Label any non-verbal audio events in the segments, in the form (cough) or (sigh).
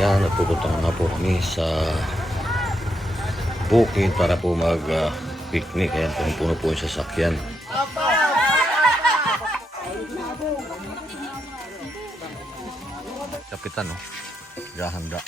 Ayan, nagpupunta nga po kami sa bukid para po mag ah, picnic. Ayan, punong-puno po yung sasakyan. Kapitan, no? Gahanda.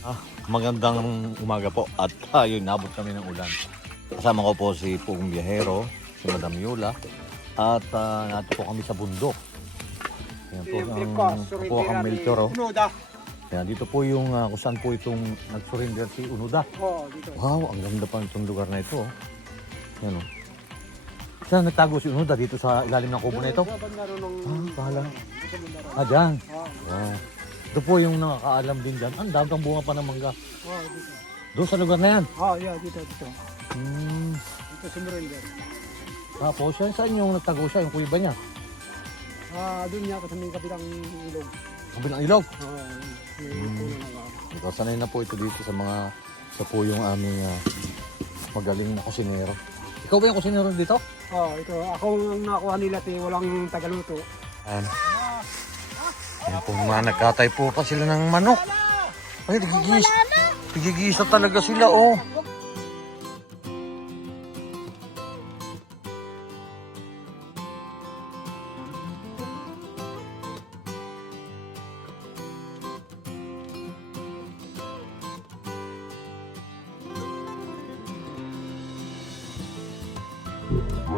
Ah, magandang umaga po at (laughs) tayo nabot kami ng ulan. Kasama ko po si Pugong Biyahero, si Madam Yula at uh, nato po kami sa bundok. Yan po ang po ang Melchor. Oh. Yan, dito po yung uh, kung saan po itong nag-surrender si Unuda. Oo, dito. Wow, ang ganda pa itong lugar na ito. Oh. Yan oh. Saan nagtago si Unuda? Dito sa ilalim ng kubo na ito? Ah, pahala. Ah, dyan. Wow. Ito po yung nakakaalam din dyan. Ang dagang bunga pa ng mangga. oo, dito. Doon sa lugar na yan. Oo, yeah, dito, dito. Hmm. Dito sa Merinder. Tapos, yan saan yung nagtago siya? Yung kuiba niya? Ah, doon niya sa may kabilang ilog. Kabilang ilog. Oo, may Hmm. puno na nga. Nakasanay na po ito dito sa mga sa po yung aming ah, magaling na kusinero. Ikaw ba yung kusinero dito? Oo, ito. Ako ang nakuha nila, ti, walang tagaluto. Ayan. Ayan po mga nagkatay po pa sila ng manok. Ay, nagigis. Nagigisa talaga sila, oh.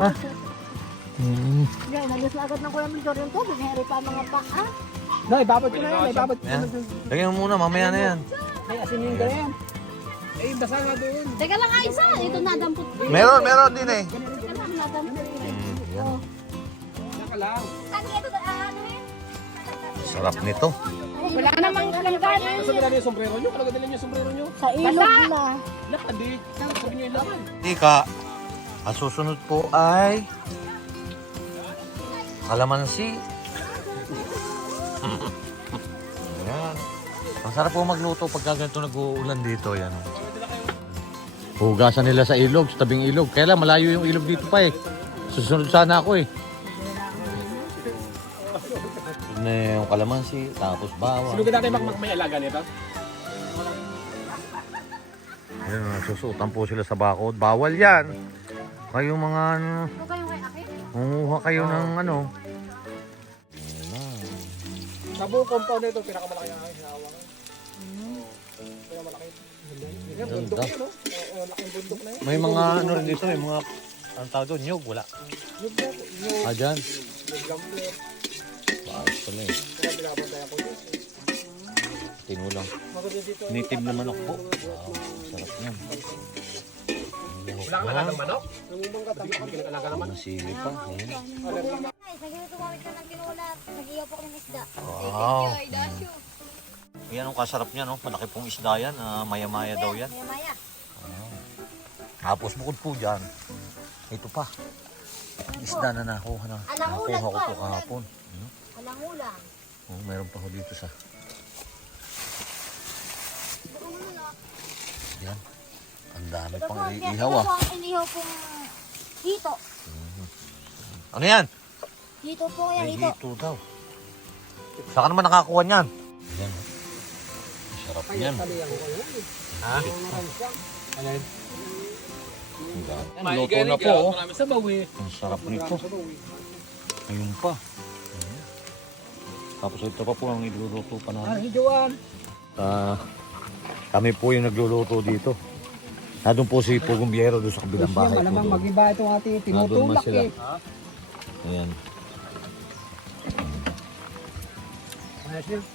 Ah. Hmm. Yan, nagis na agad ng Kuya Milor yung tubig. Heri pa mga paa. No, ibabad ko na yan, ibabad ko na. Lagyan mo muna, mamaya na yan. May asin yung ganyan. Eh, basa nga doon. Teka lang, ay isa. Ito nadampot pa. Meron, meron din eh. Teka lang, nadampot. yan. Oh. Saka lang. Ano ito? Ano yun? Sarap nito. Wala namang kalangkanan. Nasa nila yung sombrero nyo? Kalaga nila yung sombrero nyo? Sa ilog na. Lakad eh. Sabi nyo yung lakad. Ika, ang susunod po ay kalamansi. Ayan. Ang sarap po magluto pagka ganito nag-uulan dito. Yan. Hugasan nila sa ilog, sa tabing ilog. Kaya lang, malayo yung ilog dito pa eh. Susunod sana ako eh. Na yung kalamansi, tapos bawang. Sino ka dati mak may alaga nito? Ayan, nagsusutan po sila sa bakod. Bawal yan. Kayong mga ano, Ito kayo kayo ng ano. Na. Sa buong compound nito, pinakamalaki ang aking hinawa. Pinakamalaki. Yan, bundok yun, no? Oo, laking bundok na yun. May mga ano rin dito, may mga ang tawag doon, nyug, wala. Yung yan, yung Ah, dyan. yung gambler. Baas pala eh. Kaya binabantayan ko yun. Tinulang. Native na manok po. Wow, sarap yan. Wala kang alagang manok? Namumang ka, tama kang alaga naman. Masili pa. Ka ng tinula. Nag-iyaw po ng isda. Wow. Yan ang kasarap niya, no? Malaki pong isda yan. ah, maya-maya daw yan. Maya, maya. Tapos bukod po dyan, ito pa. Isda na nakuha na. Alang Nakuha ulan ko pa, po kahapon. Hmm? Walang ulam. Oh, meron pa ho dito sa... Ang dami pang ito iihaw po ah. ang inihaw pong hito. Ano yan? Hito po yan, May hito. hito daw. Saan ka naman nakakuha niyan? Yan. oh. Sarap yan. Ha? Ang dami. Luto na po. oh. Marami sa bawi. Ang sarap nito. Ayun pa. Ayan. Tapos ito pa po ang iluluto pa namin. hijuan. Ah, kami po yung nagluluto dito. Nandun po si Pugong Biyero doon sa kabilang bahay po Malamang mag-iba itong ating tinutulak eh. Ayan.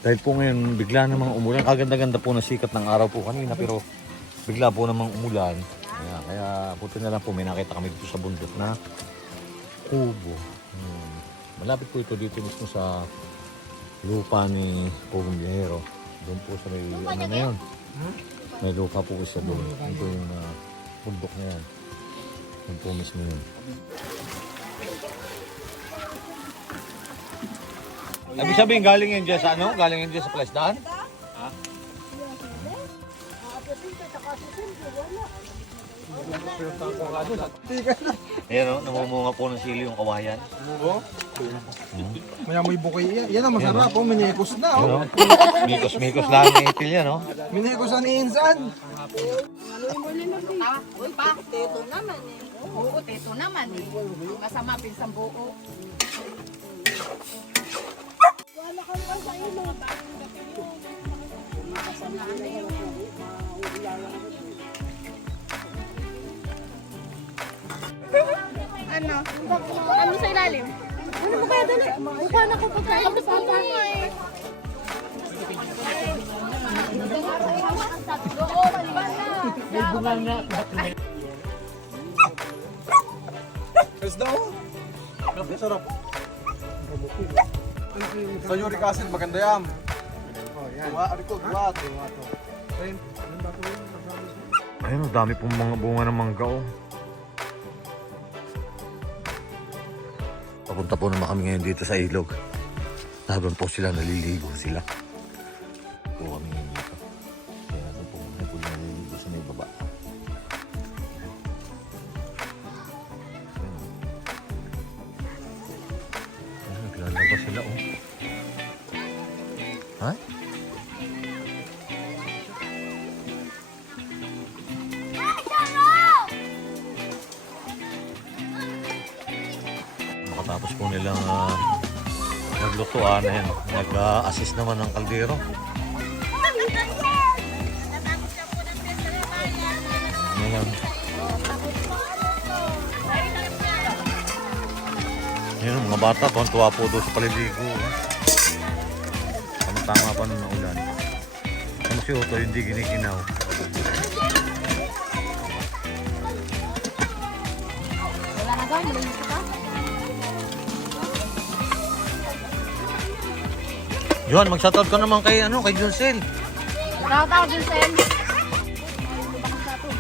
Dahil po ngayon, bigla namang umulan. Kaganda-ganda po ng sikat ng araw po kanina, pero bigla po namang umulan. Kaya, kaya buti na lang po, may nakita kami dito sa bundok na kubo. Hmm. Malapit po ito dito mismo sa lupa ni Pugong Biyahero. Doon po sa may, ano na yun. May lupa po isa doon. Po yung bundok na yan. Doon po mismo yun. Ibig sabihin, galing yan dyan sa ano? Galing yan dyan sa plasdaan? Ayan o, namumunga po ng sili yung kawayan. Oo. Maya may bukay yan. Yan ang masarap. Oh, minekos na. Ayan Oh. Mikos-mikos lang ang itil yan o. Minekos na ni Insan. Uy, bakit ito naman eh? Oo, ito naman eh. Masama pinsang buo. Ano? Ano sa ilalim? Ano mo kaya dali? Mukha na ko pagka tapos ako eh. Yes daw. Sarap. Sa Yuri Castle, maganda yan. Oh, yan. Duwa, ano ko, duwa. Duwa to. Ayun. Ang dami pong mga bunga ng mangga o. Papunta po naman kami ngayon dito sa ilog. Habang po sila, naliligo sila. Po kami ngayon dito. Kaya doon po kami po naliligo sa may baba. Ayun, naglalaba sila oh. Ha? Makatapos naglutuan, ayan, nag-assist naman ng kaldero. Ayan. Ayan, mga bata, tuwa po doon sa paliligo. Tama-tama pa nung naulan. Ano si Otto, hindi ginikinaw. Wala na daw, malinis ka. Johan, mag-shoutout ka naman kay, ano, kay. Nakatawa din sa end.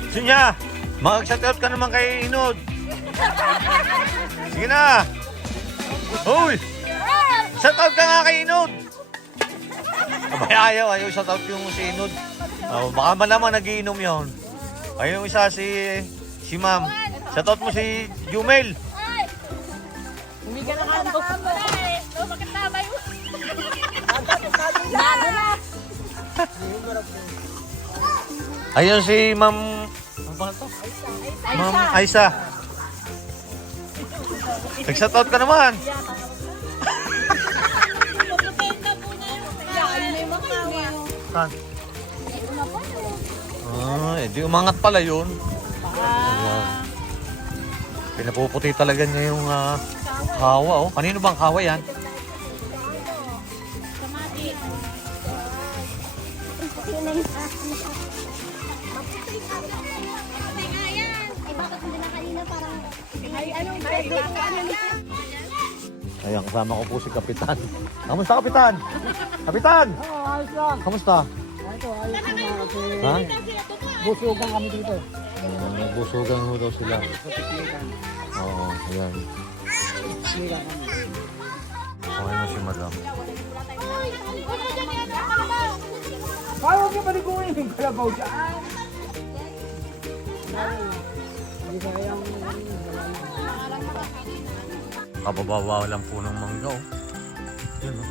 Sinya, mag-shoutout ka naman kay Inod. Sige na. Hoy! Shoutout ka nga kay Inod. Abay, ayaw, ayaw shoutout yung si Inod. Oh, baka malaman nagiinom yon. Ayaw yung isa si si Ma'am. Shoutout mo si Jumel. Na ka po. Bakit tama yun? Ayun si Ma'am... Ano to? Ma'am Aisa. Nag-shoutout ka naman. Saan? Ah, eh, di umangat pala yun. Ayan. Pinapuputi talaga niya yung ah, kawa, oh. Kanino bang kawa yan? Ayan, kasama ko po si Kapitan. Kamusta, Kapitan? Kapitan! Oo, ayos lang. Kamusta? Ito, ayos lang kasi Ha? busugan kami dito. Uh, nagbusugan mo daw sila. Oo, ayan. Okay na si Madam. Ay, huwag niyo paliguin yung kalabaw dyan. Kababawa lang po ng mangga, oh. Yan, oh.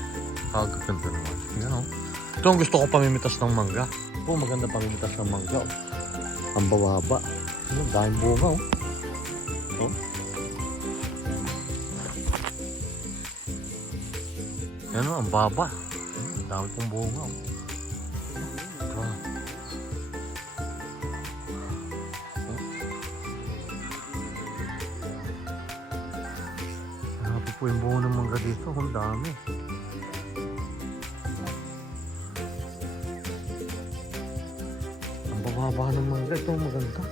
Kagaganda naman. Yan, oh. Ito ang gusto kong pamimitas ng mangga. Ito, maganda pamimitas ng mangga, oh. Ang bawaba. Ano, dahil bunga, oh. Oh. Yan, oh, ang baba. Dami pong bunga, oh. Po yung bunga ng mangga dito. Ang dami. Ang bababa ng mangga. Ito maganda.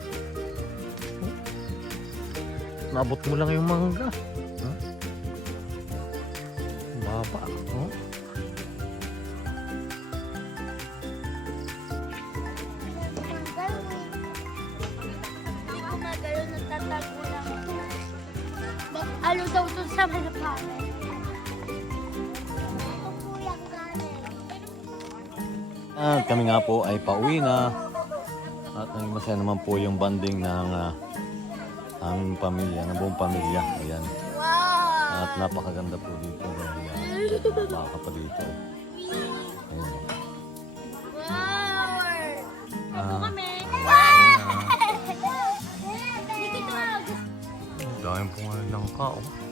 Naabot mo lang yung mangga. Huh? Baba. Oh. Sa yung galing. At kami nga po ay pauwi na. At naging masaya naman po yung banding ng ah, aming pamilya, ng buong pamilya. Ayan. At napakaganda po dito dahil uh, baka pa dito. Ayan. Ah, kami. Dahil po nga lang ka, oh.